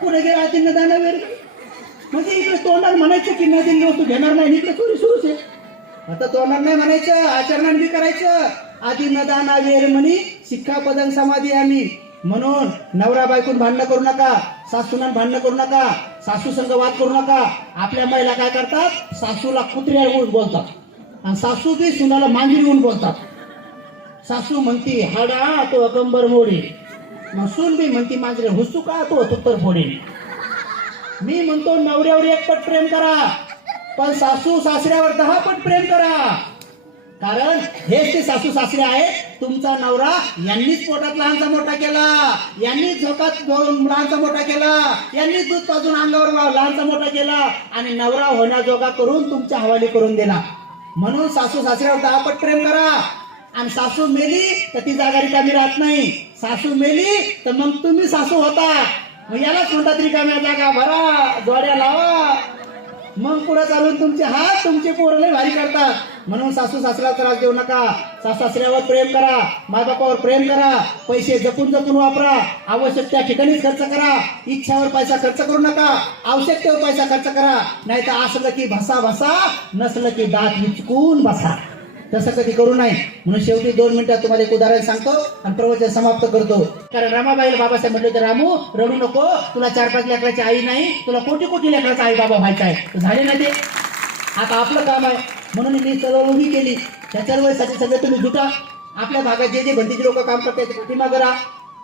पुढे गेला आजींना दाना वेळ. म्हणजे इकडे तोंडात म्हणायचं की नदीने वस्तू घेणार नाही, इकडे चोरी सुरूच आहे. आता तोंडात नाही म्हणायचं, आचरणाने बी करायचं. आधी न दाना वेर म्हणी शिक्षा पदन समाधी आम्ही. म्हणून नवरा बायकून भांडणं करू नका, सासूनान भांडणं करू नका, सासू संग वाद करू नका. आपल्या महिला काय करतात, सासूला कुत्र्या बोलतात आणि सासू बी सुनाला मांजरी होऊन बोलतात. सासू म्हणती हाडा तो अगंबर मोडी, मग सून बी म्हणती मांजरे हुसू का तो तुत्तर फोडे. मी म्हणतो नवऱ्यावर 1 पट प्रेम करा, पण सासू सासऱ्यावर 10 पट प्रेम करा. कारण हेच ते सासू सासरे आहेत. तुमचा नवरा यांनीच पोटात लहानचा मोठा केला, यांनीच झोकात लहानचा मोठा केला, यांनीच दूध पाजून अंगावर लहानचा मोठा केला आणि नवरा होण्याजोगा करून तुमच्या हवाली करून दिला. म्हणून सासू सासऱ्यावर 10 पट प्रेम करा. आणि सासू मेली तर ती जागा रिकामी राहत नाही. सासू मेली तर मग तुम्ही सासू होता. मग यालाच म्हणतात रिकाम्या जागा भरा, जोड्या लावा. मग पुढे चालून तुमचे हात तुमचे पोरले भारी करतात. म्हणून सासू सासऱ्याला त्रास देऊ नका. सासू सासऱ्यावर प्रेम करा, मायबापावर प्रेम करा. पैसे जपून जपून वापरा. आवश्यक त्या ठिकाणीच खर्च करा. इच्छावर पैसा खर्च करू नका, आवश्यकतेवर पैसा खर्च करा. नाही तर असलं की भसा भसा, नसलं की दात विचकून बसा. तसं कधी करू नये. म्हणून शेवटी 2 मिनिटात तुम्हाला एक उदाहरण सांगतो आणि प्रवचन समाप्त करतो. कारण रमाबाईला बाबासाहेब म्हटले तर रामू रडू नको, तुला 4-5 लेकराची आई नाही, तुला कोटी लेकराचा आई बाबा व्हायचा आहे. झाले ना ते. आता आपलं काम आहे. म्हणून मी चळवळ उभी केली. त्या चळवळीसाठी सगळे तुम्ही जुटा. आपल्या भागात जे भंतीचे लोक काम करतात ते पाठीमागे राहा.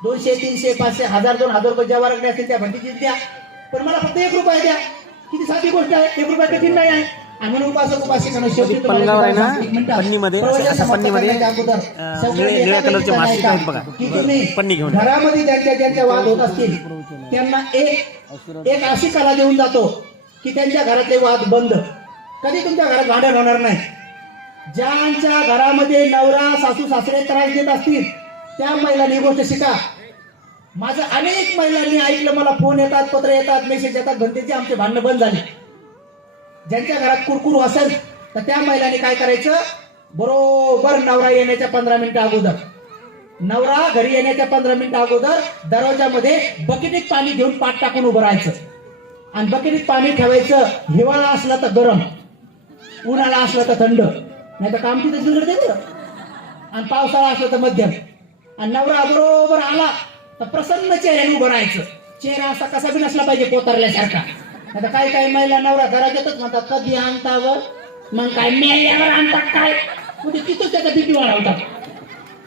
200, 300, 500, 1000, 2000 रुपये ज्या वर्गाकडे असतील त्या भंतीची द्या. पण मला फक्त 1 रुपया द्या. किती साधी गोष्ट आहे, 1 रुपया कठीण नाही आहे. आणि म्हणून उपासक उपासिकांना शेवटी पन्नीमध्ये निळ्या कलरचे मासिक आहेत बघा, पन्नी घेऊन घरामध्ये ज्यांच्या वाद होत असतील त्यांना एक अशी कला देऊन जातो की त्यांच्या घरातले वाद बंद. कधी तुमच्या घरात भांडण होणार नाही. ज्यांच्या घरामध्ये नवरा सासू सासरे त्रास देत असतील त्या महिलांनी गोष्ट शिका. माझं अनेक महिलांनी ऐकलं, मला फोन येतात, पत्र येतात, मेसेज येतात, भंतेचे आमचे भांडणं बंद झाले. ज्यांच्या घरात कुरकुर असेल तर त्या महिलांनी काय करायचं, बरोबर नवरा येण्याच्या 15 मिनिटं अगोदर, नवरा घरी येण्याच्या 15 मिनिटं अगोदर दरवाजामध्ये बकेटीत पाणी घेऊन पाठ टाकून उभं राहायचं आणि बकेटीत पाणी ठेवायचं. हिवाळा असला तर गरम, उन्हाळा असला तर थंड, नाही तर काम तिथेच बिघडते बरं. आणि पावसाळा असला तर मध्यम. आणि नवरा बरोबर आला तर प्रसन्न चेहऱ्याने उभं राहायचं. चेहरा असा कसा बी नसला पाहिजे पोतारल्यासारखा. आता काही महिला नवरा घरात येतच म्हणतात कधी आणतावर, मग काय मेल्यावर आणतात काय, म्हणजे तिथंच त्याचा भीती वाढवतात.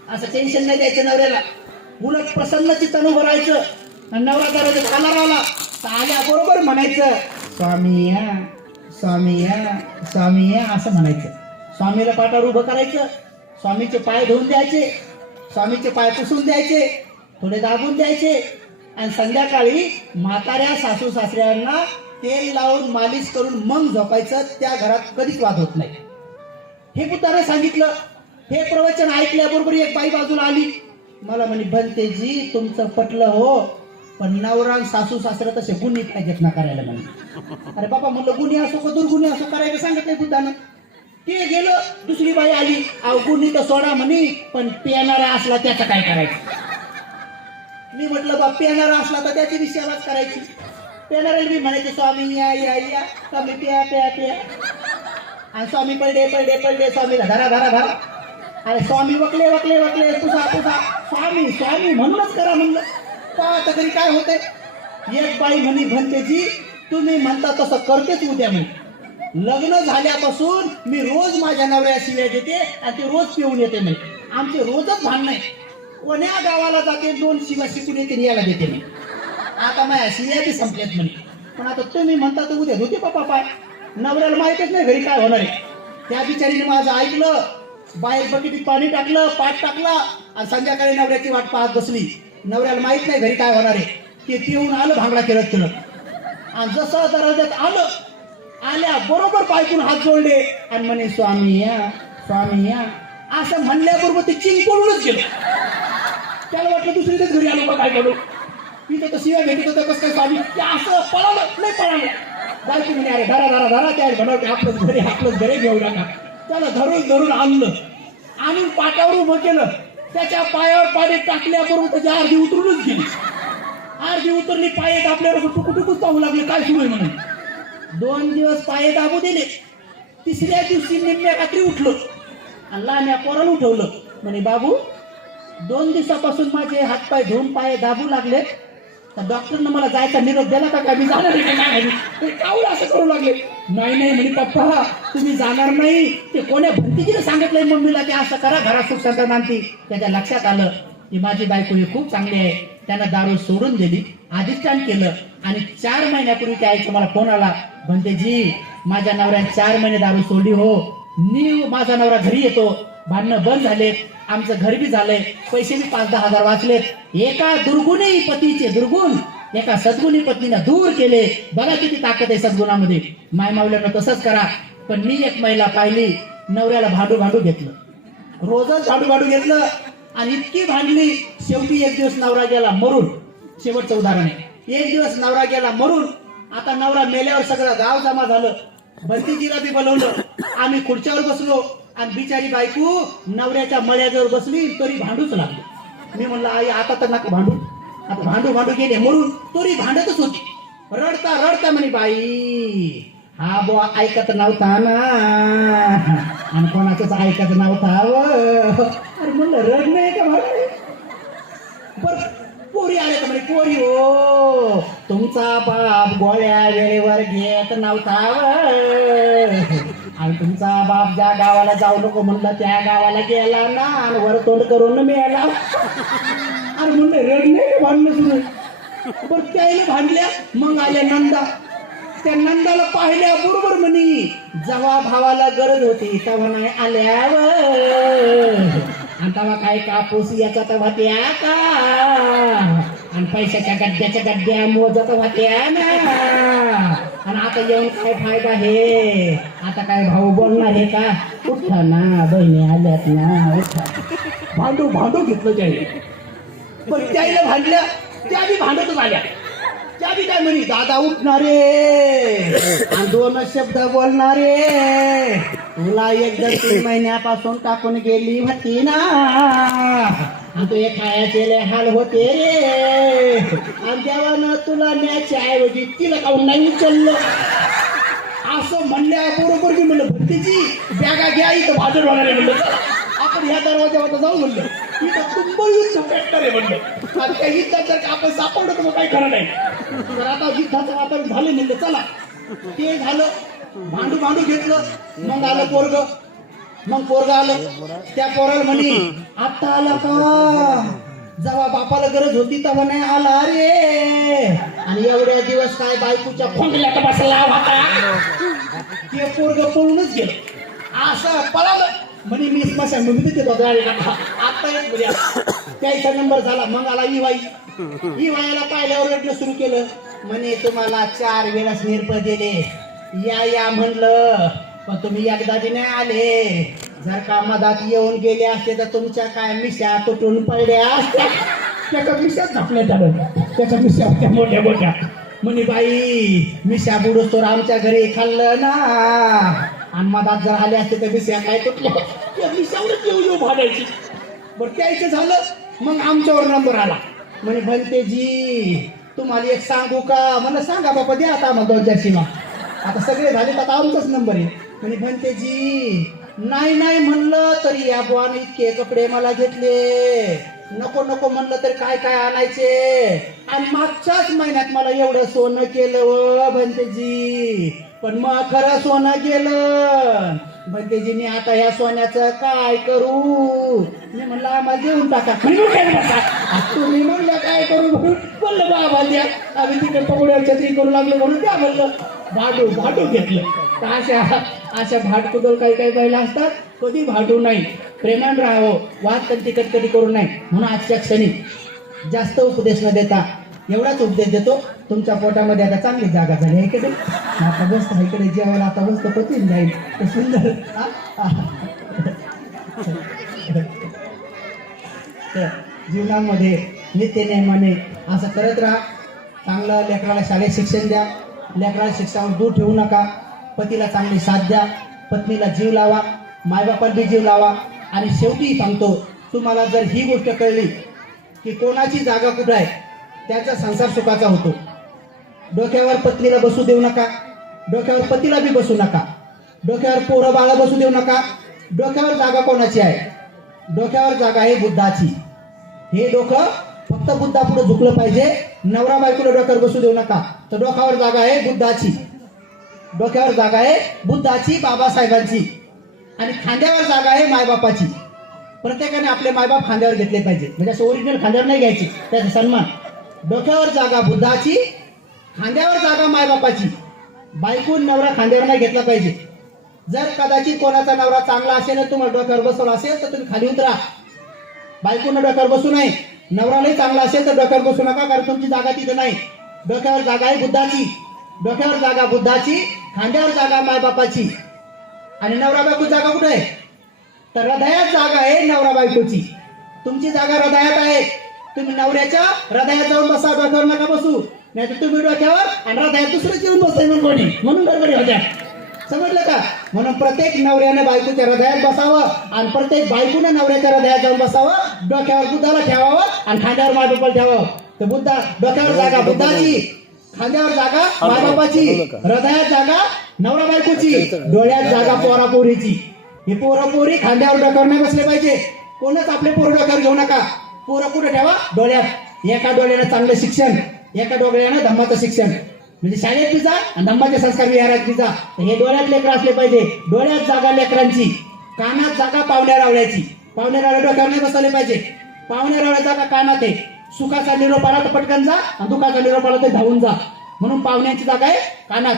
असं टेन्शन नाही द्यायचं नवऱ्याला. उलट प्रसन्न चित्तानं उभं राहायचं. आणि नवरा घरात आला तर आल्याबरोबर म्हणायचं स्वामी या स्वामी या स्वामी या असं म्हणायचं. स्वामीला पाठावर उभं करायचं, स्वामीचे पाय धुवून द्यायचे, स्वामीचे पाय पुसून द्यायचे, थोडे दाबून द्यायचे. आणि संध्याकाळी म्हाताऱ्या सासू सासऱ्यांना तेल लावून मालिश करून मग झोपायचं. त्या घरात कधीच वाद होत नाही. हे बुद्धाने सांगितलं. हे प्रवचन ऐकल्याबरोबर एक बाई बाजूला आली, मला म्हणे भंतेजी तुमचं पटलं हो, पण नवरा सासू सासरा तसे गुन्हे पाहिजेत ना करायला म्हणे. अरे बाबा म्हणलं गुन्हे असो का दुर्गुन्हे असो करायला सांगत नाही बुद्धानं. ते गेलं, दुसरी बाई आली, अहो गुन्हे तर सोडा म्हणे, पण पेनारा असला त्याचं काय करायचं. मी म्हटलं बा पेनारा असला तर त्याची बी सेवाच करायची. पेनाराला मी म्हणायचे स्वामी या या या, स्वामी प्या प्या प्या. आणि स्वामी पडले पडले पडले, स्वामीला धरा धरा धरा. अरे स्वामी वकले वकले वकले, पुसा पुसा, स्वामी स्वामी म्हणूनच करा म्हणलं. पाहता तरी काय होतंय. एक बाई म्हणे भंतेजी तुम्ही म्हणता तसं करतेच उद्या म्हणे. लग्न झाल्यापासून मी रोज माझ्या नवऱ्या शिव्या देते आणि ते रोज पिऊन येते म्हणे. आमचे रोजच भांडण आहे. कोण्या गावाला जाते 2 शिवा शिकून येते याला देते मी. आता माझ्या शिव्या बी संपल्यात म्हणे. पण आता तुम्ही म्हणता तर उद्या धुते बापा पाय. नवऱ्याला माहितच नाही घरी काय होणार आहे. त्या बिचारीने माझं ऐकलं, बाहेर बकेटीत पाणी टाकलं, पाठ टाकला आणि संध्याकाळी नवऱ्याची वाट पाहत बसली. नवऱ्याला माहित नाही घरी काय होणार आहे. ते पिऊन आलं भांगडा खेळत खेळत आणि जसं दरवाज्यात आलं, आल्या बरोबर बायकून हात जोडले आणि म्हणे स्वामी या असं म्हणल्याबरोबर ते चिंकूनच गेलं. त्याला वाटलं दुसरीच घरी आलो का काय करू. तिथं तर शिव्या भेटत होतं कसं काय स्वामी. ते असं पळालं नाही पळालं. बायको म्हणे अरे धरा त्या बनवते आपलंच घरी घेऊ नका. त्याला धरून आणून पाटावर उभं केलं. त्याच्या पायावर पाणी टाकल्याबरोबर त्याची अर्धी उतरूनच गेली. अर्धी उतरली, पाय दाबल्यावर टुकूच पाहू लागले काय सुरू आहे म्हणून. 2 दिवस पाय दाबू दिले. 3ऱ्या दिवशी निम्म्या रात्री उठलो आणि लहान्या पोराला उठवलं. म्हणे बाबू 2 दिवसापासून माझे हातपाय धुवून पाय दाबू लागले, तर डॉक्टरनं मला जायचा निरोप दिला का काय मी जाणार आहे का नाही. काऊन असं करू लागले. नाही म्हणे पप्पा तुम्ही जाणार नाही. ते कोण्या भंतीजीने सांगितलंय मम्मीला की असं करा घरात सुख शांती नांदती. त्याच्या लक्षात आलं की माझी बायको ही खूप चांगली आहे. त्यानं दारू सोडून दिली, अधिष्ठान केलं आणि 4 महिन्यापूर्वी त्या आईचा मला फोन आला, भंतेजी माझ्या नवऱ्याने 4 महिने दारू सोडली हो. माझा नवरा घरी येतो, भांडणं बंद झालेत, आमचं घर बी झालंय, पैसे बी 5-10 हजार वाचलेत. एका दुर्गुणी पतीचे दुर्गुण एका सद्गुणी पत्नीनं दूर केले. बघा किती ताकद आहे सद्गुणामध्ये. माय मावल्यानं तसंच करा. पण मी एक महिला पाहिली, नवऱ्याला भांडू घेतलं, रोजच भांडू घेतलं आणि इतकी भांडली. शेवटी एक दिवस नवरा गेला मरून. शेवटचं उदाहरण आहे. एक दिवस नवरा गेला मरून. आता नवरा मेल्यावर सगळं गाव जमा झालं. भंतीजीला बी बोलवलं. आम्ही खुर्च्यावर बसलो आणि बिचारी बायको नवऱ्याच्या मळ्याजवळ बसली तरी भांडूच लागली. मी म्हणलं आई आता तर नका भांडू. आता भांडू गेले मरून तरी भांडतच होती. रडता म्हणे बाई हा बुवा ऐकत नव्हता ना आणि कोणाचंच ऐकत नव्हता. अरे म्हणलं रड नाही का भांडणे. बर पोरी आले तर म्हणे पोरी हो तुमचा बाप गोळ्या वेळेवर घेत नव्हता आणि तुमचा बाप ज्या गावाला जाऊ नको म्हणलं त्या गावाला गेला ना आणि वर तोंड करून मिळाला. अरे म्हणलं रड नाही भांडणं सुरू. बरं त्याला भांडल्या. मग आल्या नंदा. त्या नंदाला पाहिल्या बरोबर म्हणे जेव्हा भावाला गरज होती तेव्हा नाही आल्यावर आणि तेव्हा काय कापूस याचा तर होत्या का आणि पैशाच्या गड्ड्या मोजत होत्या ना आणि आता येऊन काय फायदा आहे. आता काय भाऊ बोलणार आहे का. उठा ना बहिणी आल्यात ना उठा. भांडू घेतलं त्याने. पण त्याला भांडल्या. त्या बी भांडतच आल्या. त्या बी काय म्हणे दादा उठणारे आणि 2 शब्द बोलणारे. तुला 1-3 महिन्यापासून टाकून गेली होती ना आणि तू खायचे लय हाल होते रे आणि देवानं तुला न्यायच्या ऐवजी तिला काऊन नाही उचललं. असं म्हणल्याबरोबर मी म्हणलं भंतीजी बॅगा घ्या इथं भाजर होणार आहे म्हणलं. आपण ह्या दरवाजावर जाऊ म्हणलं. इथं तुंबळ युद्ध ट्रॅक्टर आहे म्हणलं. आणि त्या युद्धात जर का आपण सापडलो तर मग काही खरं नाही. तर आता युद्धाचं वातावरण झालं म्हणलं चला. ते झालं. भांडू घेतलं. मग आलं पोरग आलं. त्या पोराला म्हणे आता आला का. जेव्हा बापाला गरज होती तेव्हा नाही आला रे आणि एवढ्या दिवस काय बायकोच्या खोंगल्यात बसला होता. ते पोरग पळूनच गेलं. असं पळालं म्हणे मी स्मशानभूमीत येतो आता एक त्याचा नंबर झाला. मग आला इवाईला पाहिल्यावर रडणं सुरू केलं. म्हणे तुम्हाला 4 वेळास निर्प दिले या म्हणलं पण तुम्ही एकदा बी नाही आले. जर का मधात येऊन गेले असते तर तुमच्या काय मिशा तुटून पडल्या असत्या. त्याच्या मिशाच झापल्या त्याच्या मिशा होत्या मोठ्या. म्हणे बाई मिशा बुडूस तर आमच्या घरी खाल्लं ना आणि मधात जर आले असते तर मिशा काय तुटल्या. त्या मिशावरच येऊ भाडायची. बरं त्याचं झालं. मग आमच्यावर नंबर आला. म्हणे भंतेजी तुम्हाला एक सांगू का. म्हणलं सांगा बाबा द्या आता आम्हाला 2-4 शिवा. आता सगळे झाले तर आता आमचाच नंबर आहे. म्हणे भंतेजी नाही म्हणलं तरी या बुवाने इतके कपडे मला घेतले. नको म्हणलं तरी काय आणायचे आणि मागच्याच महिन्यात मला एवढं सोनं केलं व भंतेजी. पण मग खरं सोनं केलं भंतेजींनी आता या सोन्याचं काय करू? मी म्हणलं आम्हाला देऊन टाका. म्हणे, "काय बसा?" तुम्ही म्हणलं काय करू म्हणून म्हणलं बाबा द्या. आम्ही तिकडे पगड्यावर छत्री करू लागलो म्हणून द्या म्हणलं. भाडू घेतलं. तर अशा भाटकुदल काही काही बैल असतात, कधी भांडू नाही, प्रेमान राहावं, वाद कधी कधी करू नाही. म्हणून आजच्या क्षणी जास्त उपदेश न देता एवढाच उपदेश देतो. तुमच्या पोटामध्ये आता चांगली जागा झाली आहे इकडे. आता बसता इकडे जेवायला आता बसतो पतीन जाईल तर सुंदर. तर जीवनामध्ये नित्यनेमाने असं करत राहा. चांगलं लेकराला शाळेत शिक्षण द्या. लेकराला शिक्षणावर दूर ठेवू नका. पतीला चांगली साथ द्या. पत्नीला जीव लावा. मायबापाला बी जीव लावा. आणि शेवटी सांगतो, तुम्हाला जर ही गोष्ट कळली की कोणाची जागा कुठं आहे, त्याचा संसार सुखाचा होतो. डोक्यावर पत्नीला बसू देऊ नका. डोक्यावर पतीला बी बसू नका. डोक्यावर पोरं बाळा बसू देऊ नका. डोक्यावर जागा कोणाची आहे? डोक्यावर जागा आहे बुद्धाची. हे डोकं फक्त बुद्धापुढे झुकलं पाहिजे. नवरा बायकोला डोक्यावर बसू देऊ नका. तर डोक्यावर जागा आहे बुद्धाची. डोक्यावर जागा आहे बुद्धाची, बाबासाहेबांची. आणि खांद्यावर जागा आहे मायबापाची. प्रत्येकाने आपले मायबाप खांद्यावर घेतले पाहिजे. म्हणजे असं ओरिजिनल खांद्यावर नाही घ्यायचे, त्याचा सन्मान. डोक्यावर जागा बुद्धाची, खांद्यावर जागा मायबापाची. बायकून नवरा खांद्यावर नाही घेतला पाहिजे. जर कदाचित कोणाचा नवरा चांगला असेल आणि तुम्हाला डोक्यावर बसवला असेल तर तुम्ही खाली उतरा. बायकून डोक्यावर बसू नये. नवरालाही चांगला असेल तर डोक्यावर बसू नका, कारण तुमची जागा तिथे नाही. डोक्यावर जागा आहे बुद्धाची. डोक्यावर जागा बुद्धाची, खांद्यावर जागा मायबापाची. आणि नवरा बायको जागा कुठे आहे? तर हृदयात जागा आहे नवरा बायकोची. तुमची जागा हृदयात आहे. तुम्ही नवऱ्याच्या हृदयात जाऊन बसा, डोक्यावर नका बसू. नाही तर तुम्ही डोक्यावर आणि हृदयात दुसरं येऊन बसताय म्हणून गडबडी होत्या. समजलं का? म्हणून प्रत्येक नवऱ्याने बायकोच्या हृदयात बसावं आणि प्रत्येक बायकोनं नवऱ्याच्या हृदयात जाऊन बसावं. डोक्यावर बुद्धाला ठेवावं आणि खांद्यावर मायबापाला ठेवावं. तर बुद्धा डोक्यावर जागा बुद्धाची, खांद्यावर जागा मायबापाची, हृदयात जागा नवरा बायकोची, डोळ्यात जागा पोरापोरीची. हे पोरापोरी खांद्यावर डोक्यावर नाही बसले पाहिजे. कोणच आपले पोरं डोक्यावर घेऊ नका. पोरं कुठे ठेवा? डोळ्यात. एका डोळ्यानं चांगलं शिक्षण, एका डोळ्यानं धम्माचं शिक्षण. म्हणजे शाळेत बी जा आणि धम्माचे संस्कार विहारात बी जा. हे डोळ्यात लेकर असले पाहिजे. डोळ्यात जागा लेकरांची, कानात जागा पाहुण्या रावळ्याची. पाहुण्या रावळ्या डोक्यावर नाही बसवले पाहिजे. पाहुण्या रावळ्या जागा कानात आहे. सुखाचा निरोप आला तर पटकन जा आणि दुखाचा निरोप आला तर धावून जा. म्हणून पाहुण्यांची जागा आहे कानात.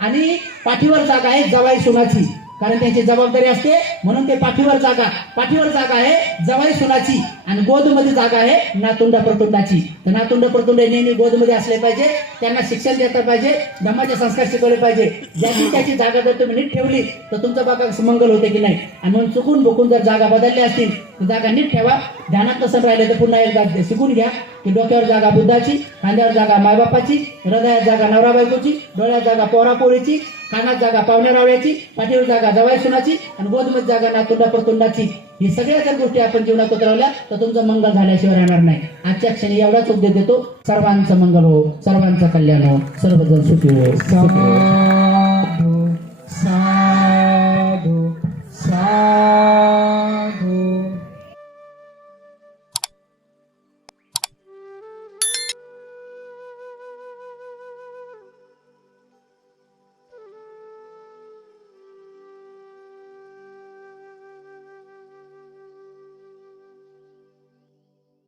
आणि पाठीवर जागा आहे जवाई सुनाची, कारण त्यांची जबाबदारी असते. म्हणून ते पाठीवर जागा आहे जवाई सुनाची. आणि गोदमध्ये जागा आहे नातुंडा प्रतुंडाची. तर नातुंड प्रतुंड नेहमी गोदमध्ये असले पाहिजे. त्यांना शिक्षण देता पाहिजे. धम्माचे संस्कार शिकवले पाहिजे. ज्याची त्याची जागा जर तुम्ही नीट ठेवली तर तुमचं बघा मंगल होते की नाही. आणि म्हणून चुकून बुकून जर जागा बदलल्या असतील तर जागा नीट ठेवा. ध्यानात नसेल राहिले तर पुन्हा एकदा शिकून घ्या की डोक्यावर जागा बुद्धाची, खांद्यावर जागा मायबापाची, हृदयात जागा नवरा बायकोची, डोळ्यात जागा पोरापोरीची, कानात जागा पाहुण्या रावळ्याची, पाठीवर जागा जवाई सुनाची आणि गोदमध्ये जागा नातुंडा प्रतुंडाची. ही सगळ्या जर गोष्टी आपण जीवनात उतरवल्या तर तुमचं मंगल झाल्याशिवाय राहणार नाही. आजच्या क्षणी एवढाच उपदेश देतो. सर्वांचं मंगल हो, सर्वांचं कल्याण हो, सर्वजण सुखी हो.